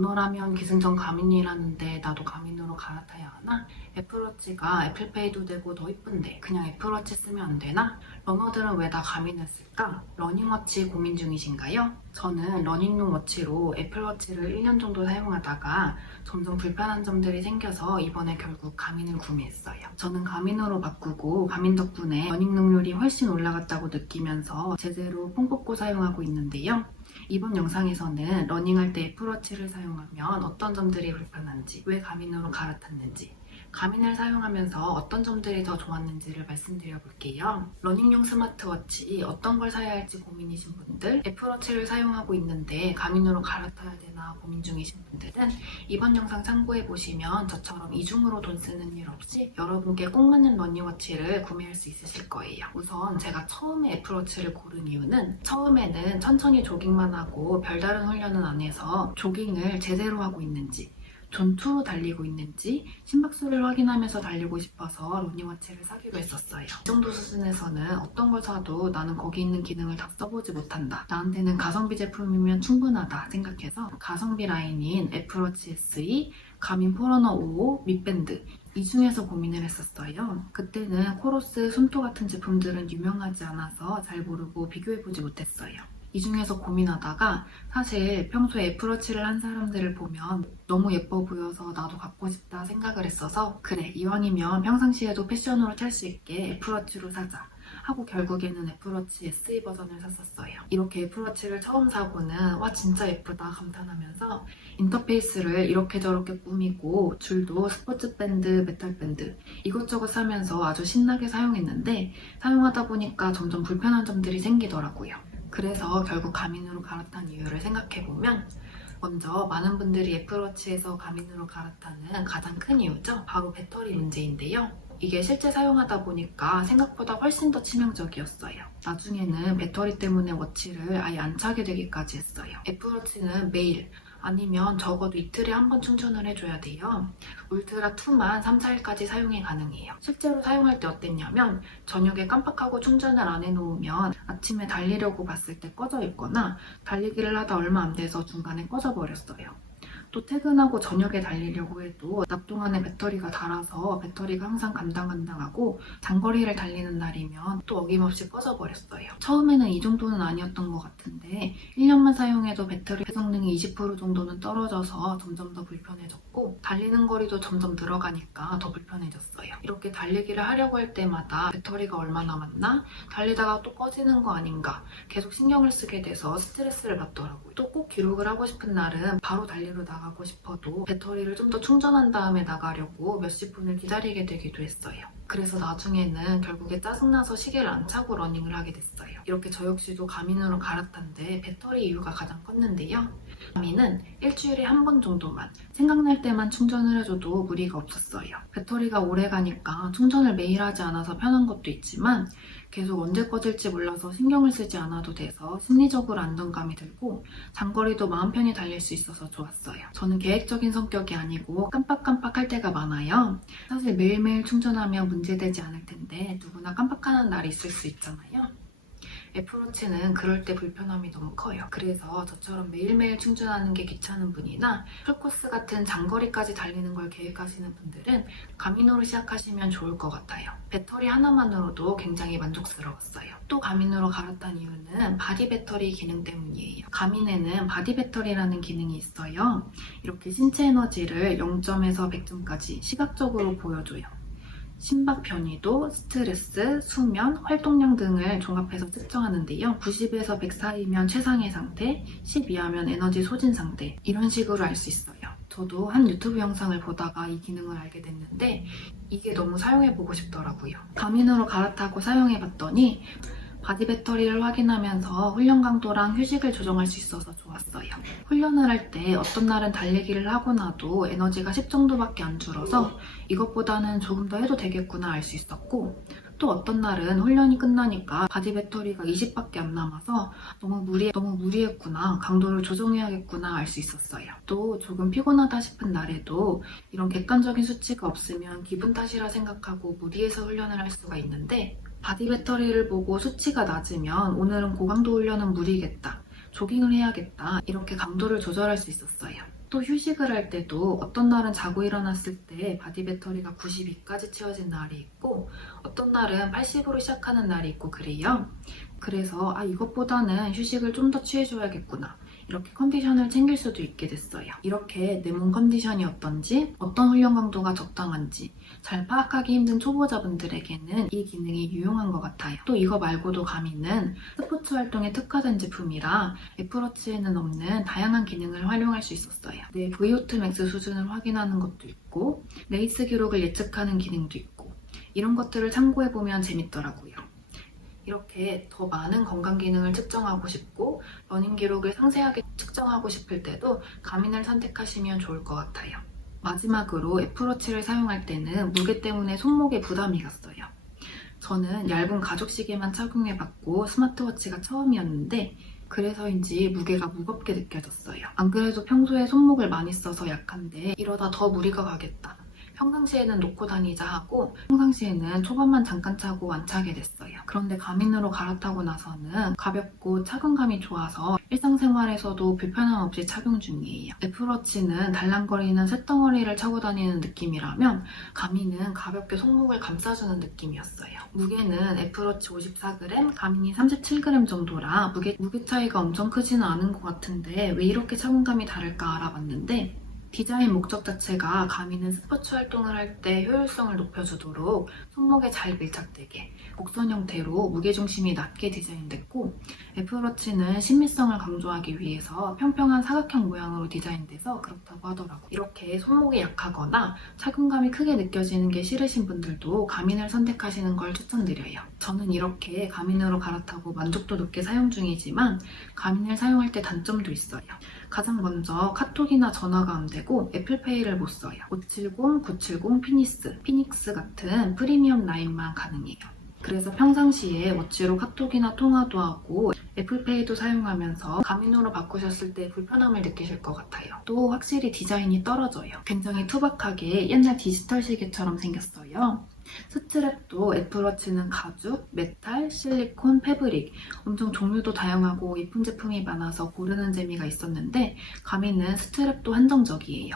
러너라면 기승전 가민이라는데 나도 가민으로 갈아타야 하나? 애플워치가 애플페이도 되고 더 이쁜데 그냥 애플워치 쓰면 안 되나? 러너들은 왜 다 가민을 쓸까? 러닝워치 고민 중이신가요? 저는 러닝용 워치로 애플워치를 1년 정도 사용하다가 점점 불편한 점들이 생겨서 이번에 결국 가민을 구매했어요. 저는 가민으로 바꾸고 가민 덕분에 러닝 능률이 훨씬 올라갔다고 느끼면서 제대로 뽕 뽑고 사용하고 있는데요. 이번 영상에서는 러닝할 때 애플워치를 사용하면 어떤 점들이 불편한지, 왜 가민으로 갈아탔는지, 가민을 사용하면서 어떤 점들이 더 좋았는지를 말씀드려 볼게요. 러닝용 스마트워치 어떤 걸 사야 할지 고민이신 분들, 애플워치를 사용하고 있는데 가민으로 갈아타야 되나 고민 중이신 분들은 이번 영상 참고해 보시면 저처럼 이중으로 돈 쓰는 일 없이 여러분께 꼭 맞는 러닝워치를 구매할 수 있으실 거예요. 우선 제가 처음에 애플워치를 고른 이유는 처음에는 천천히 조깅만 하고 별다른 훈련은 안 해서 조깅을 제대로 하고 있는지, 전투로 달리고 있는지 심박수를 확인하면서 달리고 싶어서 러닝워치를 사기로 했었어요. 이 정도 수준에서는 어떤 걸 사도 나는 거기 있는 기능을 다 써보지 못한다. 나한테는 가성비 제품이면 충분하다 생각해서 가성비 라인인 애플워치 SE, 가민 포러너 55, 밑밴드 이 중에서 고민을 했었어요. 그때는 코로스, 숨토 같은 제품들은 유명하지 않아서 잘 모르고 비교해보지 못했어요. 이 중에서 고민하다가 사실 평소에 애플워치를 한 사람들을 보면 너무 예뻐 보여서 나도 갖고 싶다 생각을 했어서 그래, 이왕이면 평상시에도 패션으로 찰 수 있게 애플워치로 사자 하고 결국에는 애플워치 SE 버전을 샀었어요. 이렇게 애플워치를 처음 사고는 와 진짜 예쁘다 감탄하면서 인터페이스를 이렇게 저렇게 꾸미고 줄도 스포츠 밴드, 메탈 밴드 이것저것 사면서 아주 신나게 사용했는데 사용하다 보니까 점점 불편한 점들이 생기더라고요. 그래서 결국 가민으로 갈아탄 이유를 생각해보면 먼저 많은 분들이 애플워치에서 가민으로 갈아타는 가장 큰 이유죠. 바로 배터리 문제인데요. 이게 실제 사용하다 보니까 생각보다 훨씬 더 치명적이었어요. 나중에는 배터리 때문에 워치를 아예 안 차게 되기까지 했어요. 애플워치는 매일 아니면 적어도 이틀에 한 번 충전을 해줘야 돼요. 울트라 2만 3, 4일까지 사용이 가능해요. 실제로 사용할 때 어땠냐면 저녁에 깜빡하고 충전을 안 해놓으면 아침에 달리려고 봤을 때 꺼져 있거나 달리기를 하다 얼마 안 돼서 중간에 꺼져 버렸어요. 또 퇴근하고 저녁에 달리려고 해도 낮 동안에 배터리가 닳아서 배터리가 항상 간당간당하고 장거리를 달리는 날이면 또 어김없이 꺼져버렸어요. 처음에는 이 정도는 아니었던 것 같은데 1년만 사용해도 배터리 성능이 20% 정도는 떨어져서 점점 더 불편해졌고 달리는 거리도 점점 늘어가니까 더 불편해졌어요. 이렇게 달리기를 하려고 할 때마다 배터리가 얼마 남았나? 달리다가 또 꺼지는 거 아닌가? 계속 신경을 쓰게 돼서 스트레스를 받더라고요. 또 꼭 기록을 하고 싶은 날은 바로 달리러 나가고 싶어도 배터리를 좀 더 충전한 다음에 나가려고 몇십 분을 기다리게 되기도 했어요. 그래서 나중에는 결국에 짜증나서 시계를 안 차고 러닝을 하게 됐어요. 이렇게 저 역시도 가민으로 갈아탄데 배터리 이유가 가장 컸는데요. 가민은 일주일에 한 번 정도만 생각날 때만 충전을 해줘도 무리가 없었어요. 배터리가 오래 가니까 충전을 매일 하지 않아서 편한 것도 있지만 계속 언제 꺼질지 몰라서 신경을 쓰지 않아도 돼서 심리적으로 안정감이 들고 장거리도 마음 편히 달릴 수 있어서 좋았어요. 저는 계획적인 성격이 아니고 깜빡깜빡할 때가 많아요. 사실 매일매일 충전하면 문제되지 않을 텐데 누구나 깜빡하는 날이 있을 수 있잖아요. 애플워치는 그럴 때 불편함이 너무 커요. 그래서 저처럼 매일매일 충전하는 게 귀찮은 분이나 풀코스 같은 장거리까지 달리는 걸 계획하시는 분들은 가민으로 시작하시면 좋을 것 같아요. 배터리 하나만으로도 굉장히 만족스러웠어요. 또 가민으로 갈아탄 이유는 바디 배터리 기능 때문이에요. 가민에는 바디 배터리라는 기능이 있어요. 이렇게 신체 에너지를 0점에서 100점까지 시각적으로 보여줘요. 심박 변이도, 스트레스, 수면, 활동량 등을 종합해서 측정하는데요. 90에서 100 사이면 최상의 상태, 10 이하면 에너지 소진 상태 이런 식으로 알 수 있어요. 저도 한 유튜브 영상을 보다가 이 기능을 알게 됐는데 이게 너무 사용해보고 싶더라고요. 가민으로 갈아타고 사용해봤더니 바디 배터리를 확인하면서 훈련 강도랑 휴식을 조정할 수 있어서 좋았어요. 훈련을 할 때 어떤 날은 달리기를 하고 나도 에너지가 10 정도밖에 안 줄어서 이것보다는 조금 더 해도 되겠구나 알 수 있었고 또 어떤 날은 훈련이 끝나니까 바디 배터리가 20밖에 안 남아서 너무 무리했구나, 강도를 조정해야겠구나 알 수 있었어요. 또 조금 피곤하다 싶은 날에도 이런 객관적인 수치가 없으면 기분 탓이라 생각하고 무리해서 훈련을 할 수가 있는데 바디 배터리를 보고 수치가 낮으면 오늘은 고강도 훈련은 무리겠다, 조깅을 해야겠다 이렇게 강도를 조절할 수 있었어요. 또 휴식을 할 때도 어떤 날은 자고 일어났을 때 바디 배터리가 92까지 채워진 날이 있고 어떤 날은 80으로 시작하는 날이 있고 그래요. 그래서 이것보다는 휴식을 좀 더 취해줘야겠구나. 이렇게 컨디션을 챙길 수도 있게 됐어요. 이렇게 내 몸 컨디션이 어떤지, 어떤 훈련 강도가 적당한지 잘 파악하기 힘든 초보자분들에게는 이 기능이 유용한 것 같아요. 또 이거 말고도 가미는 스포츠 활동에 특화된 제품이라 애플워치에는 없는 다양한 기능을 활용할 수 있었어요. 내 VO2 max 수준을 확인하는 것도 있고 레이스 기록을 예측하는 기능도 있고 이런 것들을 참고해보면 재밌더라고요. 이렇게 더 많은 건강 기능을 측정하고 싶고 러닝 기록을 상세하게 측정하고 싶을 때도 가민을 선택하시면 좋을 것 같아요. 마지막으로 애플워치를 사용할 때는 무게 때문에 손목에 부담이 갔어요. 저는 얇은 가죽 시계만 착용해봤고 스마트워치가 처음이었는데 그래서인지 무게가 무겁게 느껴졌어요. 안 그래도 평소에 손목을 많이 써서 약한데 이러다 더 무리가 가겠다. 평상시에는 놓고 다니자 하고 평상시에는 초반만 잠깐 차고 안 차게 됐어요. 그런데 가민으로 갈아타고 나서는 가볍고 착용감이 좋아서 일상생활에서도 불편함 없이 착용 중이에요. 애플워치는 달랑거리는 쇳덩어리를 차고 다니는 느낌이라면 가민은 가볍게 손목을 감싸주는 느낌이었어요. 무게는 애플워치 54g, 가민이 37g 정도라 무게 차이가 엄청 크지는 않은 것 같은데 왜 이렇게 착용감이 다를까 알아봤는데 디자인 목적 자체가 가미는 스포츠 활동을 할 때 효율성을 높여주도록 손목에 잘 밀착되게 곡선 형태로 무게중심이 낮게 디자인됐고 애플워치는 신미성을 강조하기 위해서 평평한 사각형 모양으로 디자인돼서 그렇다고 하더라고요. 이렇게 손목이 약하거나 착용감이 크게 느껴지는 게 싫으신 분들도 가민을 선택하시는 걸 추천드려요. 저는 이렇게 가민으로 갈아타고 만족도 높게 사용 중이지만 가민을 사용할 때 단점도 있어요. 가장 먼저 카톡이나 전화가 안 되고 애플페이를 못 써요. 570, 970, 피닉스 같은 프리미엄 라인만 가능해요. 그래서 평상시에 워치로 카톡이나 통화도 하고 애플페이도 사용하면서 가민으로 바꾸셨을 때 불편함을 느끼실 것 같아요. 또 확실히 디자인이 떨어져요. 굉장히 투박하게 옛날 디지털 시계처럼 생겼어요. 스트랩도 애플워치는 가죽, 메탈, 실리콘, 패브릭 엄청 종류도 다양하고 예쁜 제품이 많아서 고르는 재미가 있었는데 가민은 스트랩도 한정적이에요.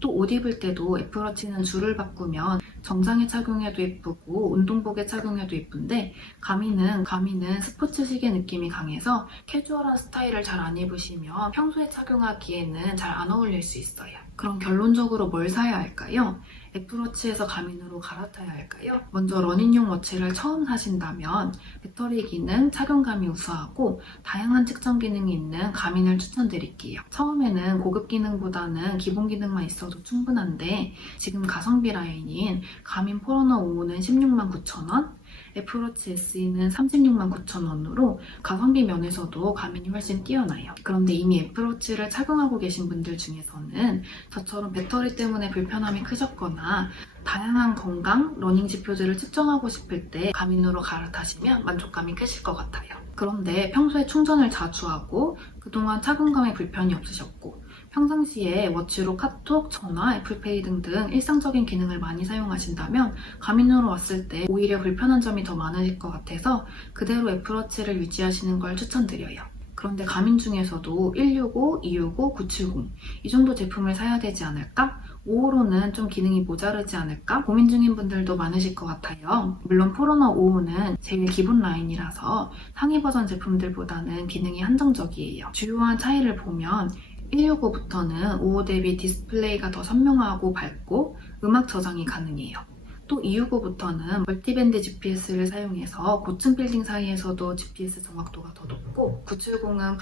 또 옷 입을 때도 애플워치는 줄을 바꾸면 정장에 착용해도 예쁘고 운동복에 착용해도 예쁜데 가민은 스포츠 시계 느낌이 강해서 캐주얼한 스타일을 잘 안 입으시면 평소에 착용하기에는 잘 안 어울릴 수 있어요. 그럼 결론적으로 뭘 사야 할까요? 애플워치에서 가민으로 갈아타야 할까요? 먼저 러닝용 워치를 처음 사신다면 배터리 기능, 착용감이 우수하고 다양한 측정 기능이 있는 가민을 추천드릴게요. 처음에는 고급 기능보다는 기본 기능만 있어도 충분한데 지금 가성비 라인인 가민 포러너 5는 169,000원, 애플워치 SE는 369,000원으로 가성비 면에서도 가민이 훨씬 뛰어나요. 그런데 이미 애플워치를 착용하고 계신 분들 중에서는 저처럼 배터리 때문에 불편함이 크셨거나 다양한 건강, 러닝 지표들을 측정하고 싶을 때 가민으로 갈아타시면 만족감이 크실 것 같아요. 그런데 평소에 충전을 자주 하고 그동안 착용감에 불편이 없으셨고 평상시에 워치로 카톡, 전화, 애플페이 등등 일상적인 기능을 많이 사용하신다면 가민으로 왔을 때 오히려 불편한 점이 더 많으실 것 같아서 그대로 애플워치를 유지하시는 걸 추천드려요. 그런데 가민 중에서도 165, 265, 970 이 정도 제품을 사야 되지 않을까? 5호로는 좀 기능이 모자르지 않을까? 고민 중인 분들도 많으실 것 같아요. 물론 포러너 5호는 제일 기본 라인이라서 상위 버전 제품들보다는 기능이 한정적이에요. 주요한 차이를 보면 165부터는 5호 대비 디스플레이가 더 선명하고 밝고 음악 저장이 가능해요. 또 265부터는 멀티밴드 GPS를 사용해서 고층 빌딩 사이에서도 GPS 정확도가 더 높고 970은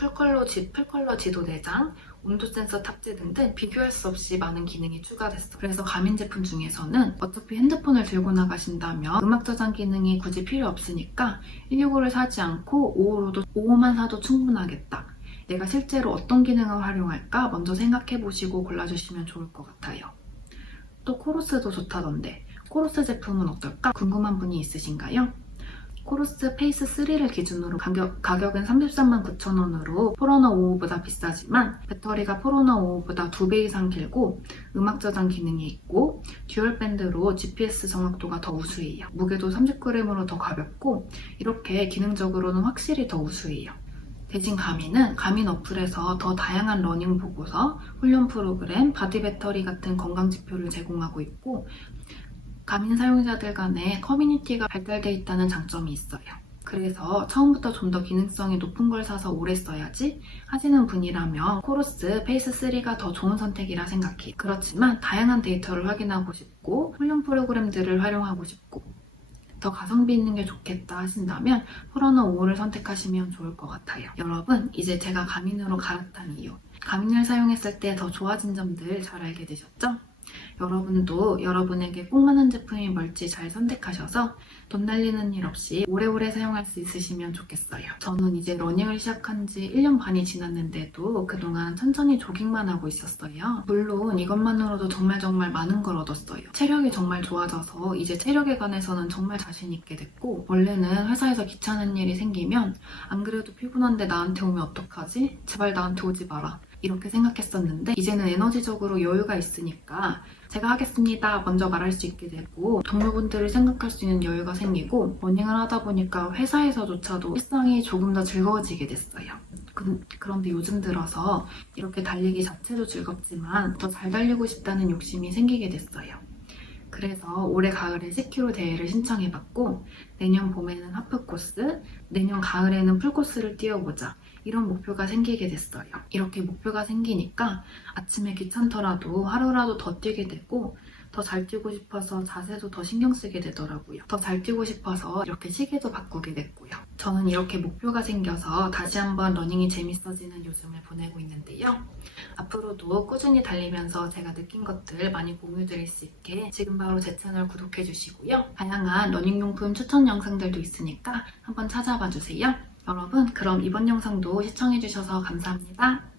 풀컬러 지도 내장, 온도 센서 탑재 등등 비교할 수 없이 많은 기능이 추가됐어요. 그래서 가민 제품 중에서는 어차피 핸드폰을 들고 나가신다면 음악 저장 기능이 굳이 필요 없으니까 165를 사지 않고 5호만 사도 충분하겠다. 내가 실제로 어떤 기능을 활용할까 먼저 생각해보시고 골라주시면 좋을 것 같아요. 또 코로스도 좋다던데 코로스 제품은 어떨까? 궁금한 분이 있으신가요? 코로스 페이스 3를 기준으로 가격은 339,000원으로 포러너 5호보다 비싸지만 배터리가 포러너 5호보다 2배 이상 길고 음악 저장 기능이 있고 듀얼 밴드로 GPS 정확도가 더 우수해요. 무게도 30g으로 더 가볍고 이렇게 기능적으로는 확실히 더 우수해요. 대신 가민은 가민 어플에서 더 다양한 러닝 보고서, 훈련 프로그램, 바디 배터리 같은 건강 지표를 제공하고 있고 가민 사용자들 간에 커뮤니티가 발달돼 있다는 장점이 있어요. 그래서 처음부터 좀 더 기능성이 높은 걸 사서 오래 써야지 하시는 분이라면 코러스 페이스3가 더 좋은 선택이라 생각해요. 그렇지만 다양한 데이터를 확인하고 싶고 훈련 프로그램들을 활용하고 싶고 더 가성비 있는 게 좋겠다 하신다면 포러너 5를 선택하시면 좋을 것 같아요. 여러분, 이제 제가 가민으로 갈아탄 이유, 가민을 사용했을 때 더 좋아진 점들 잘 알게 되셨죠? 여러분도 여러분에게 꼭 맞는 제품이 뭘지 잘 선택하셔서 돈 날리는 일 없이 오래오래 사용할 수 있으시면 좋겠어요. 저는 이제 러닝을 시작한 지 1년 반이 지났는데도 그동안 천천히 조깅만 하고 있었어요. 물론 이것만으로도 정말 많은 걸 얻었어요. 체력이 정말 좋아져서 이제 체력에 관해서는 정말 자신 있게 됐고 원래는 회사에서 귀찮은 일이 생기면 안 그래도 피곤한데 나한테 오면 어떡하지? 제발 나한테 오지 마라. 이렇게 생각했었는데 이제는 에너지적으로 여유가 있으니까 제가 하겠습니다 먼저 말할 수 있게 되고 동료분들을 생각할 수 있는 여유가 생기고 러닝을 하다 보니까 회사에서조차도 일상이 조금 더 즐거워지게 됐어요. 그런데 요즘 들어서 이렇게 달리기 자체도 즐겁지만 더 잘 달리고 싶다는 욕심이 생기게 됐어요. 그래서 올해 가을에 10km 대회를 신청해봤고 내년 봄에는 하프코스, 내년 가을에는 풀코스를 뛰어보자 이런 목표가 생기게 됐어요. 이렇게 목표가 생기니까 아침에 귀찮더라도 하루라도 더 뛰게 되고 더 잘 뛰고 싶어서 자세도 더 신경 쓰게 되더라고요. 더 잘 뛰고 싶어서 이렇게 시계도 바꾸게 됐고요. 저는 이렇게 목표가 생겨서 다시 한번 러닝이 재밌어지는 요즘을 보내고 있는데요. 앞으로도 꾸준히 달리면서 제가 느낀 것들 많이 공유드릴 수 있게 지금 바로 제 채널 구독해주시고요. 다양한 러닝용품 추천 영상들도 있으니까 한번 찾아봐 주세요. 여러분, 그럼 이번 영상도 시청해주셔서 감사합니다.